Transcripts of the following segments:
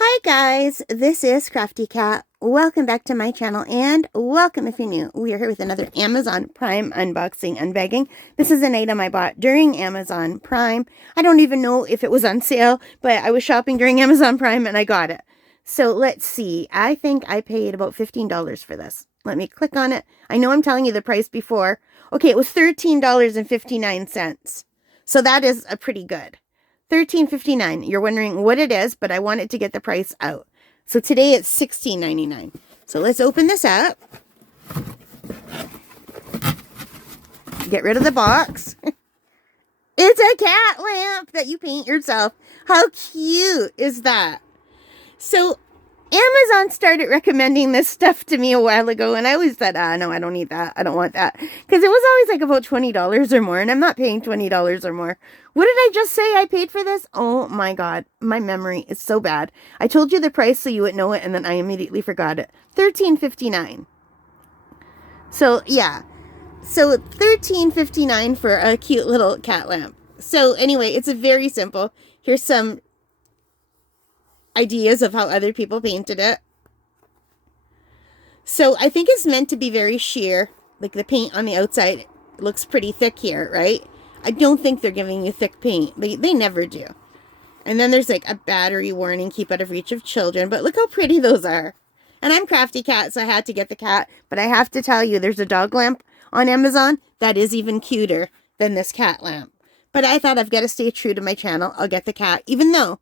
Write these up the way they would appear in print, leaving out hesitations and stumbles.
Hi guys, this is Crafty Cat. Welcome back to my channel and welcome if you're new. We are here with another Amazon Prime unboxing unbagging. This is an item I bought during Amazon Prime. I don't even know if it was on sale, but I was shopping during Amazon Prime and I got it. So let's see. I think I paid about $15 for this. Let me click on it. I know I'm telling you the price before. Okay, it was $13.59. So that is a pretty good. $13.59. You're wondering what it is, but I wanted to get the price out. So today it's $16.99. So let's open this up. Get rid of the box. It's a cat lamp that you paint yourself. How cute is that? So Amazon started recommending this stuff to me a while ago, and I always said, no, I don't need that. I don't want that. Because it was always like about $20 or more, and I'm not paying $20 or more. What did I just say I paid for this? Oh my God, my memory is so bad. I told you the price so you would know it, and then I immediately forgot it. $13.59. So, yeah. So, $13.59 for a cute little cat lamp. So, anyway, it's a very simple. Here's some ideas of how other people painted it. So I think it's meant to be very sheer. Like the paint on the outside looks pretty thick here, right? I don't think they're giving you thick paint. They never do. And then there's like a battery warning, keep out of reach of children. But look how pretty those are. And I'm Crafty Cat, so I had to get the cat. But I have to tell you, there's a dog lamp on Amazon that is even cuter than this cat lamp. But I thought I've got to stay true to my channel. I'll get the cat, even though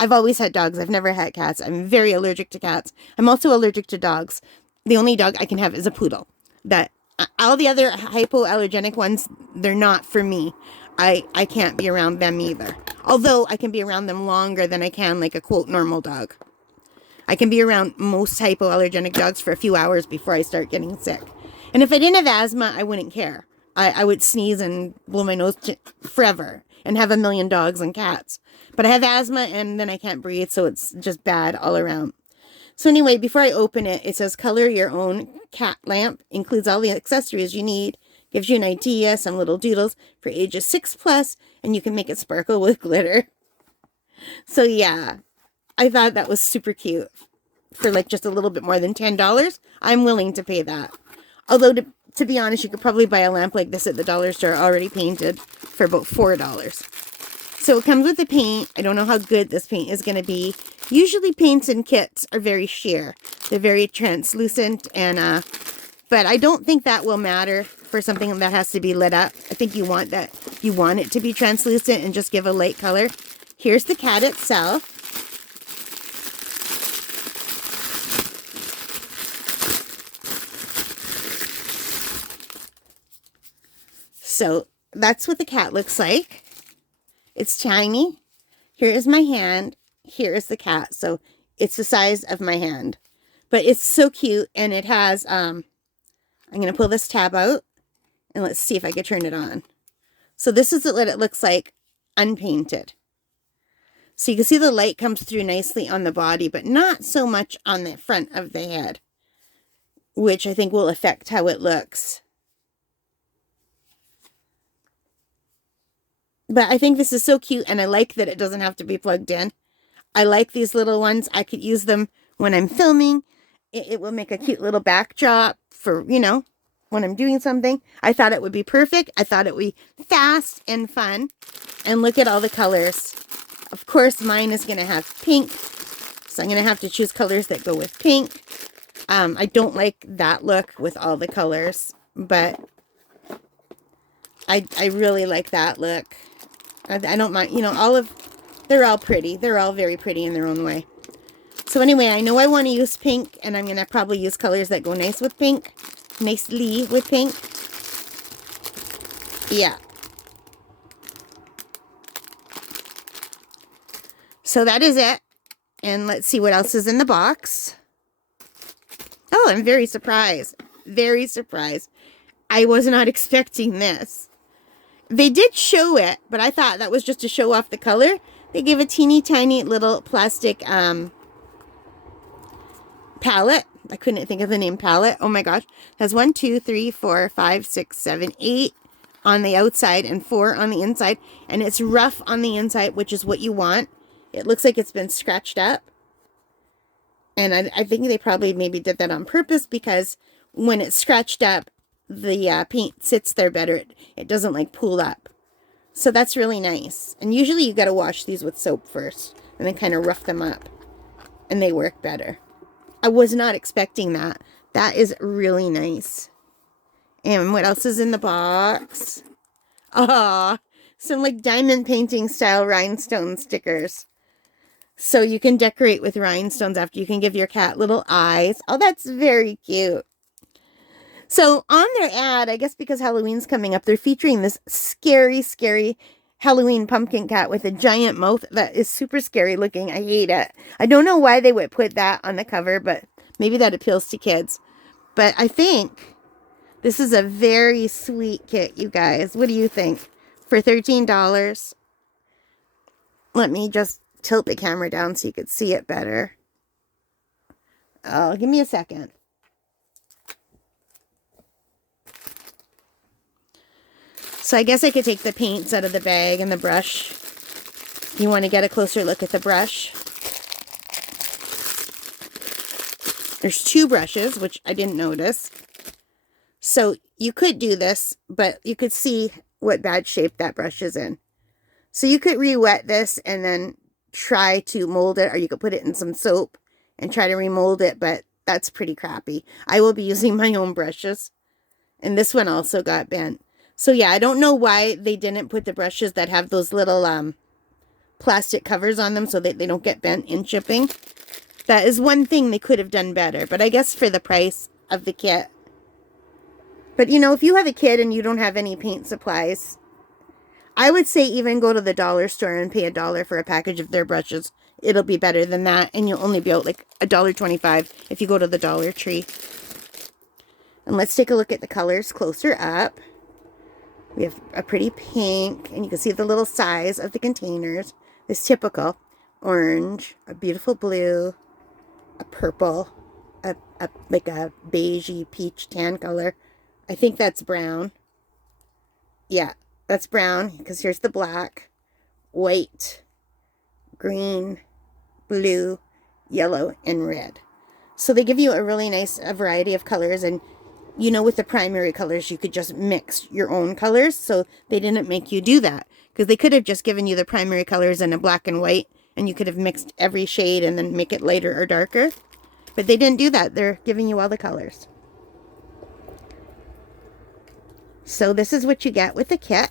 I've always had dogs. I've never had cats. I'm very allergic to cats. I'm also allergic to dogs. The only dog I can have is a poodle. That all the other hypoallergenic ones, they're not for me. I can't be around them either. Although I can be around them longer than I can like a quote normal dog. I can be around most hypoallergenic dogs for a few hours before I start getting sick. And if I didn't have asthma, I wouldn't care. I would sneeze and blow my nose forever and have a million dogs and cats. But I have asthma and then I can't breathe, so it's just bad all around. So anyway, before I open it, it says color your own cat lamp. Includes all the accessories you need. Gives you an idea, some little doodles for ages 6+, and you can make it sparkle with glitter. So yeah, I thought that was super cute. For like just a little bit more than $10, I'm willing to pay that. Although to be honest, you could probably buy a lamp like this at the dollar store already painted for about $4. So it comes with the paint. I don't know how good this paint is going to be. Usually paints and kits are very sheer. They're very translucent, and but I don't think that will matter for something that has to be lit up. I think you want it to be translucent and just give a light color. Here's the cat itself. So that's what the cat looks like. It's tiny. Here is my hand. Here is the cat. So it's the size of my hand. But it's so cute. And it has, I'm going to pull this tab out. And let's see if I can turn it on. So this is what it looks like unpainted. So you can see the light comes through nicely on the body, but not so much on the front of the head, which I think will affect how it looks. But I think this is so cute, and I like that it doesn't have to be plugged in. I like these little ones. I could use them when I'm filming. It will make a cute little backdrop for, you know, when I'm doing something. I thought it would be perfect. I thought it would be fast and fun. And look at all the colors. Of course, mine is going to have pink. So I'm going to have to choose colors that go with pink. I don't like that look with all the colors, but I really like that look. I don't mind, you know, they're all pretty. They're all very pretty in their own way. So anyway, I know I want to use pink, and I'm going to probably use colors that go nice with pink. Nicely with pink. Yeah. So that is it. And let's see what else is in the box. Oh, I'm very surprised. Very surprised. I was not expecting this. They did show it, but I thought that was just to show off the color. They gave a teeny tiny little plastic palette. I couldn't think of the name palette. Oh my gosh. It has 1, 2, 3, 4, 5, 6, 7, 8 on the outside and 4 on the inside. And it's rough on the inside, which is what you want. It looks like it's been scratched up. And I think they probably maybe did that on purpose because when it's scratched up, the paint sits there better. It doesn't like pool up. So that's really nice. And usually you got to wash these with soap first and then kind of rough them up. And they work better. I was not expecting that. That is really nice. And what else is in the box? Ah, some like diamond painting style rhinestone stickers. So you can decorate with rhinestones after. You can give your cat little eyes. Oh, that's very cute. So on their ad, I guess because Halloween's coming up, they're featuring this scary, scary Halloween pumpkin cat with a giant mouth that is super scary looking. I hate it. I don't know why they would put that on the cover, but maybe that appeals to kids. But I think this is a very sweet kit, you guys. What do you think? For $13? Let me just tilt the camera down so you could see it better. Oh, give me a second. So I guess I could take the paints out of the bag and the brush. You want to get a closer look at the brush. There's 2 brushes, which I didn't notice. So you could do this, but you could see what bad shape that brush is in. So you could re-wet this and then try to mold it, or you could put it in some soap and try to remold it, but that's pretty crappy. I will be using my own brushes. And this one also got bent. So yeah, I don't know why they didn't put the brushes that have those little plastic covers on them so that they don't get bent in shipping. That is one thing they could have done better, but I guess for the price of the kit. But you know, if you have a kid and you don't have any paint supplies, I would say even go to the dollar store and pay $1 for a package of their brushes. It'll be better than that, and you'll only be out like $1.25 if you go to the Dollar Tree. And let's take a look at the colors closer up. We have a pretty pink, and you can see the little size of the containers. This typical orange, a beautiful blue, a purple, like a beigey peach tan color. I think that's brown. Yeah, that's brown because here's the black, white, green, blue, yellow, and red. So they give you a really nice variety of colors, and you know, with the primary colors, you could just mix your own colors. So they didn't make you do that because they could have just given you the primary colors in a black and white, and you could have mixed every shade and then make it lighter or darker. But they didn't do that. They're giving you all the colors. So this is what you get with the kit.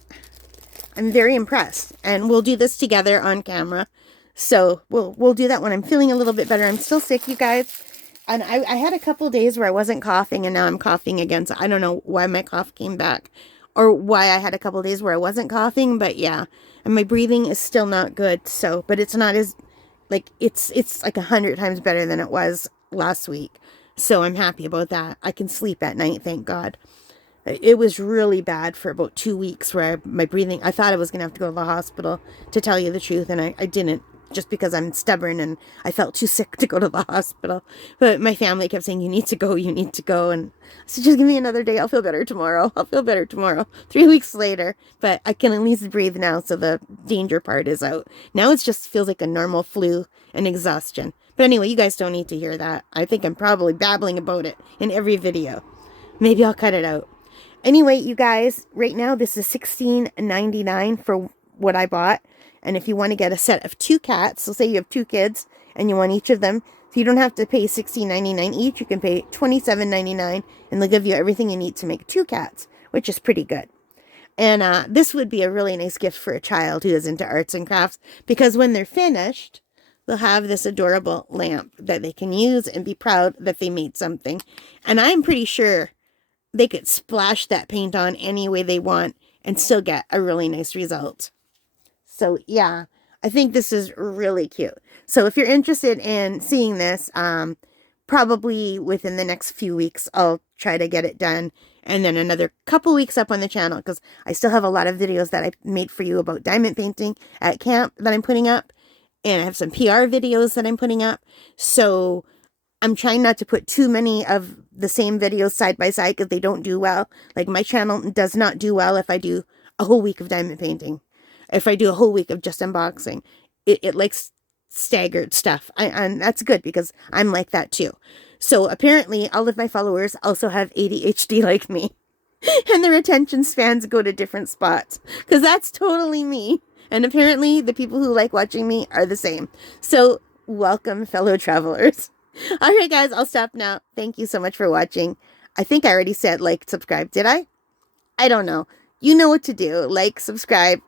I'm very impressed, and we'll do this together on camera. So we'll do that when I'm feeling a little bit better. I'm still sick, you guys. And I had a couple days where I wasn't coughing, and now I'm coughing again. So I don't know why my cough came back or why I had a couple days where I wasn't coughing. But yeah, and my breathing is still not good. So, but it's not as, like, it's like 100 times better than it was last week. So I'm happy about that. I can sleep at night, thank God. It was really bad for about 2 weeks where my breathing, I thought I was going to have to go to the hospital, to tell you the truth. And I didn't. Just because I'm stubborn and I felt too sick to go to the hospital. But my family kept saying, you need to go, you need to go. And I said, just give me another day. I'll feel better tomorrow. I'll feel better tomorrow. 3 weeks later. But I can at least breathe now, so the danger part is out. Now it just feels like a normal flu and exhaustion. But anyway, you guys don't need to hear that. I think I'm probably babbling about it in every video. Maybe I'll cut it out. Anyway, you guys, right now this is $16.99 for what I bought. And if you want to get a set of 2 cats, so say you have 2 kids and you want each of them, so you don't have to pay $16.99 each. You can pay $27.99 and they'll give you everything you need to make 2 cats, which is pretty good. And this would be a really nice gift for a child who is into arts and crafts, because when they're finished, they'll have this adorable lamp that they can use and be proud that they made something. And I'm pretty sure they could splash that paint on any way they want and still get a really nice result. So yeah, I think this is really cute. So if you're interested in seeing this, probably within the next few weeks, I'll try to get it done. And then another couple weeks up on the channel, because I still have a lot of videos that I made for you about diamond painting at camp that I'm putting up. And I have some PR videos that I'm putting up. So I'm trying not to put too many of the same videos side by side because they don't do well. Like my channel does not do well if I do a whole week of diamond painting. If I do a whole week of just unboxing, it like staggered stuff. And that's good because I'm like that too. So apparently all of my followers also have ADHD like me. And their attention spans go to different spots. Because that's totally me. And apparently the people who like watching me are the same. So welcome, fellow travelers. All right, guys, I'll stop now. Thank you so much for watching. I think I already said like, subscribe. Did I? I don't know. You know what to do. Like, subscribe,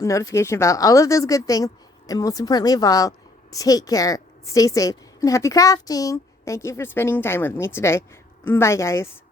notification bell, all of those good things. And most importantly of all, take care, stay safe, and happy crafting. Thank you for spending time with me today. Bye, guys.